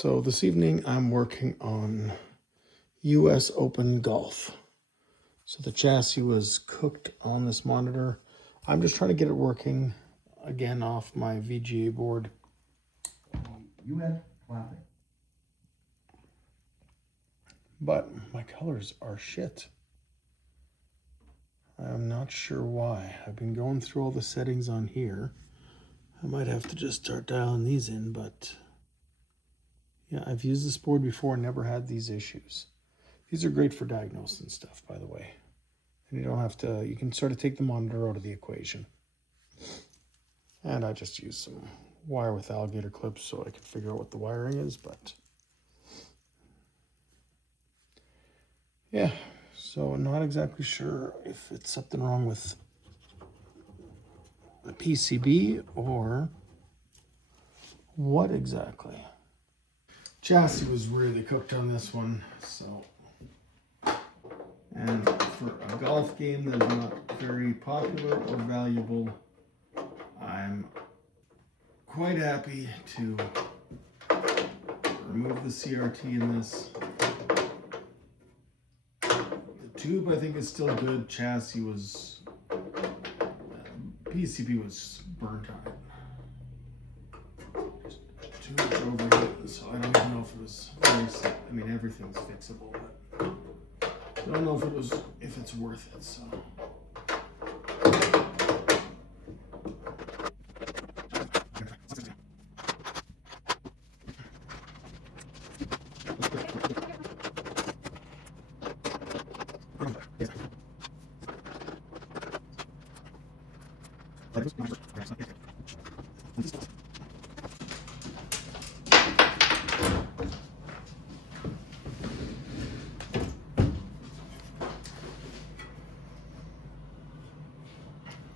So this evening I'm working on U.S. Open Golf. So the chassis was cooked on this monitor. I'm just trying to get it working again off my VGA board. U.S. Classic. But my colors are shit. I'm not sure why. I've been going through all the settings on here. I might have to just start dialing these in, but yeah, I've used this board before and never had these issues. These are great for diagnosing stuff, by the way. And you don't have to, you can sort of take the monitor out of the equation. And I just use some wire with alligator clips so I can figure out what the wiring is, but yeah, so not exactly sure if it's something wrong with the PCB or what exactly. Chassis was really cooked on this one, so. And for a golf game that is not very popular or valuable, I'm quite happy to remove the CRT in this. The tube I think is still good. Chassis was, PCB was burnt on it. Just too much overheat, so I don't even know if it was very, I mean everything's fixable, but I don't know if it's worth it, so.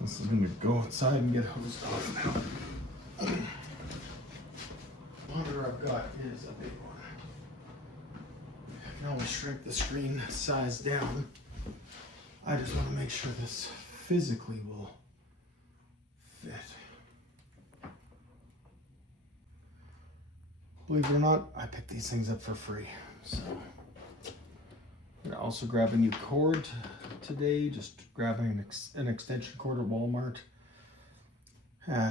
This is going to go outside and get hosed off now. The monitor I've got is a big one. I can always shrink the screen size down. I just want to make sure this physically will fit. Believe it or not, I picked these things up for free. So I'm gonna also grab a new cord today, just grabbing an extension cord at Walmart,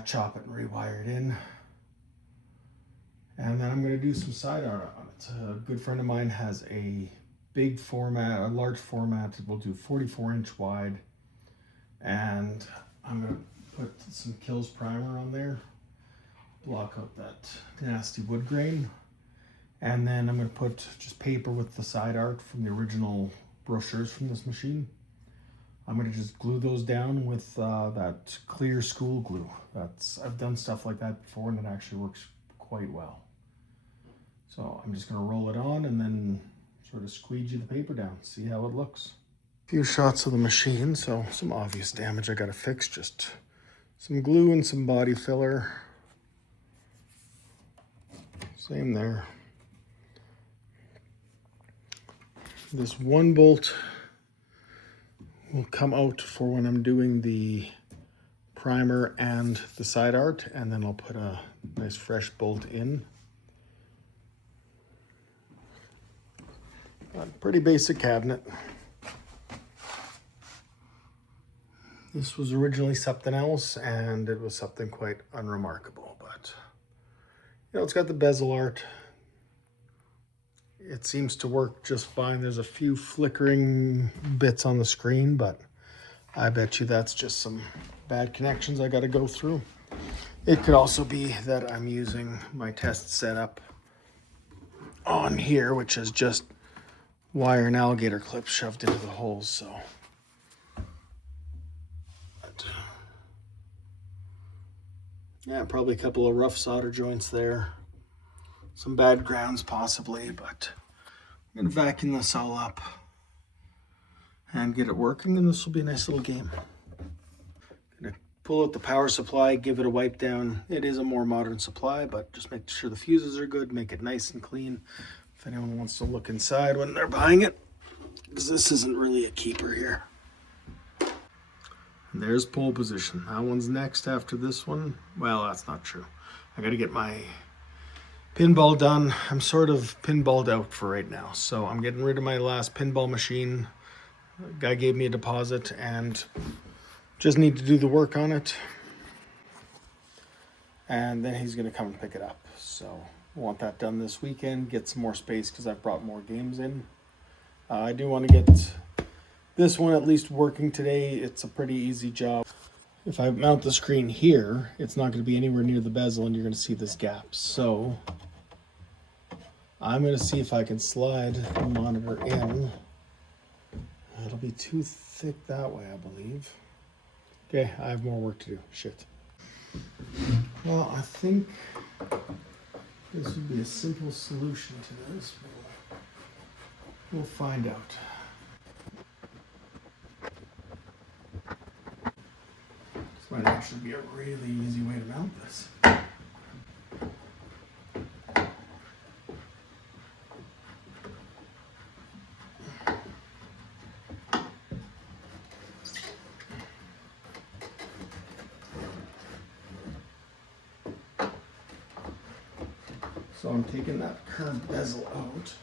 chop it and rewire it in. And then I'm gonna do some side art on it. A good friend of mine has a big format, a large format. We'll do 44-inch wide. And I'm gonna put some Kills primer on there, block out that nasty wood grain. And then I'm gonna put just paper with the side art from the original brochures from this machine. I'm gonna just glue those down with that clear school glue. I've done stuff like that before and it actually works quite well. So I'm just gonna roll it on and then sort of squeegee the paper down, see how it looks. A few shots of the machine, so some obvious damage I gotta fix, just some glue and some body filler. Same there. This one bolt will come out for when I'm doing the primer and the side art, and then I'll put a nice fresh bolt in. A pretty basic cabinet. This was originally something else, and it was something quite unremarkable, but you know, it's got the bezel art. It seems to work just fine. There's a few flickering bits on the screen, but I bet you that's just some bad connections I got to go through. It could also be that I'm using my test setup on here, which is just wire and alligator clips shoved into the holes, so. But, yeah, probably a couple of rough solder joints there. Some bad grounds possibly, but I'm gonna vacuum this all up and get it working, and this will be a nice little game. Gonna pull out the power supply, give it a wipe down. It is a more modern supply, but just make sure the fuses are good, make it nice and clean. If anyone wants to look inside when they're buying it, because this isn't really a keeper here. And there's pole position. That one's next after this one. Well, that's not true. I gotta get my Pinball done. I'm sort of pinballed out for right now. So I'm getting rid of my last pinball machine. Guy gave me a deposit and just need to do the work on it. And then he's going to come and pick it up. So I want that done this weekend, get some more space because I've brought more games in. I do want to get this one at least working today. It's a pretty easy job. If I mount the screen here, it's not going to be anywhere near the bezel and you're going to see this gap. So I'm going to see if I can slide the monitor in. It'll be too thick that way, I believe. Okay, I have more work to do. Shit. Well, I think this would be a simple solution to this. We'll find out. This might actually be a really easy way to mount this. So I'm taking that curved bezel out,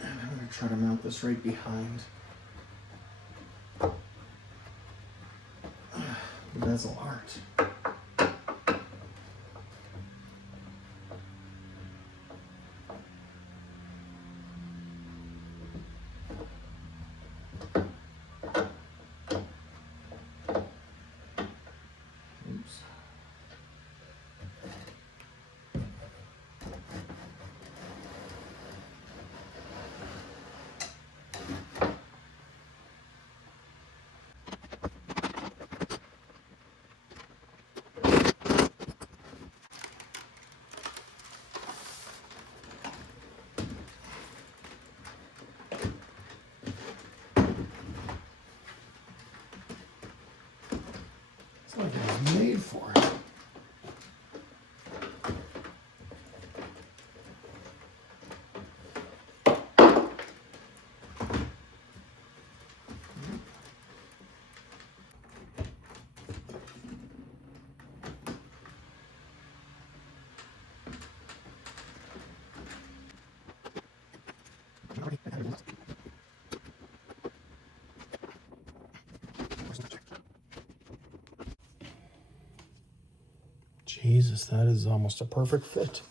and I'm going to try to mount this right behind the bezel art. Oops. It's like it was made for it. Jesus, that is almost a perfect fit.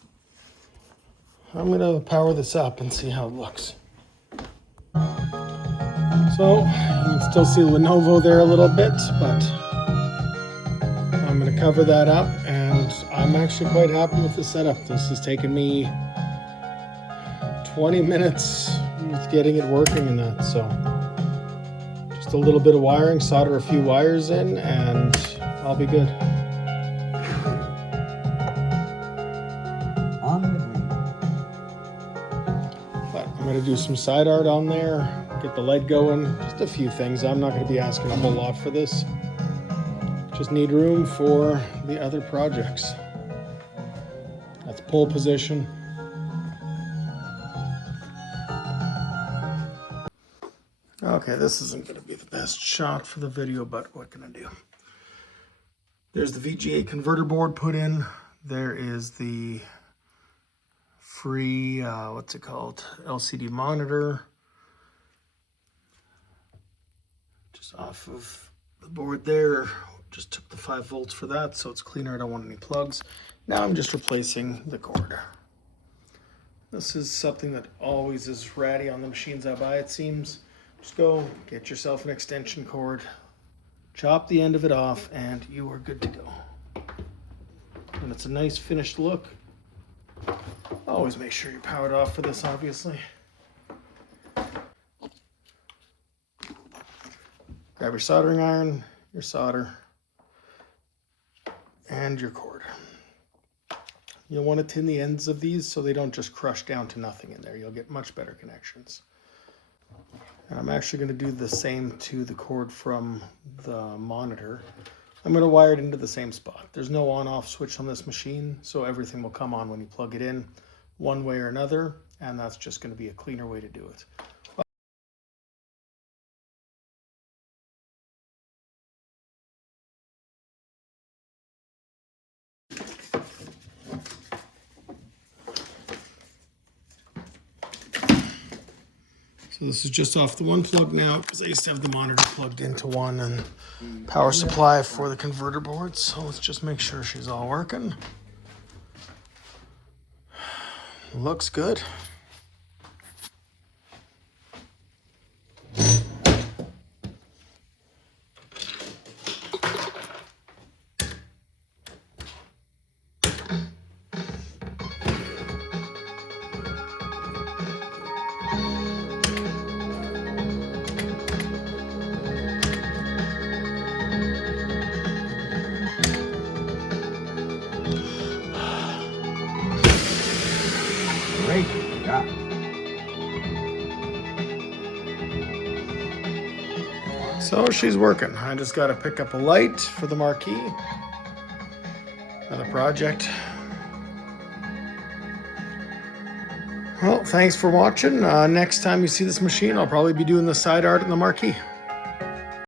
I'm gonna power this up and see how it looks. So, you can still see Lenovo there a little bit, but I'm gonna cover that up, and I'm actually quite happy with the setup. This has taken me 20 minutes with getting it working and that, so just a little bit of wiring, solder a few wires in, and I'll be good. On the green. But I'm gonna do some side art on there, get the lead going, just a few things. I'm not gonna be asking a whole lot for this. Just need room for the other projects. That's pole position. Okay, this isn't going to be the best shot for the video, but what can I do? There's the VGA converter board put in. There is the free, what's it called? LCD monitor. Just off of the board there. Just took the 5 volts for that, so it's cleaner. I don't want any plugs. Now I'm just replacing the cord. This is something that always is ratty on the machines I buy, it seems. Just go get yourself an extension cord, chop the end of it off, and you are good to go. And it's a nice finished look. Always make sure you're powered off for this, obviously. Grab your soldering iron, your solder, and your cord. You'll want to tin the ends of these so they don't just crush down to nothing in there. You'll get much better connections. And I'm actually going to do the same to the cord from the monitor. I'm going to wire it into the same spot. There's no on-off switch on this machine, so everything will come on when you plug it in one way or another, and that's just going to be a cleaner way to do it. So this is just off the one plug now because I used to have the monitor plugged into one and power supply for the converter board. So let's just make sure she's all working. Looks good. Great job. So she's working. I just got to pick up a light for the marquee. Another project. Well, thanks for watching. Next time you see this machine, I'll probably be doing the side art and the marquee.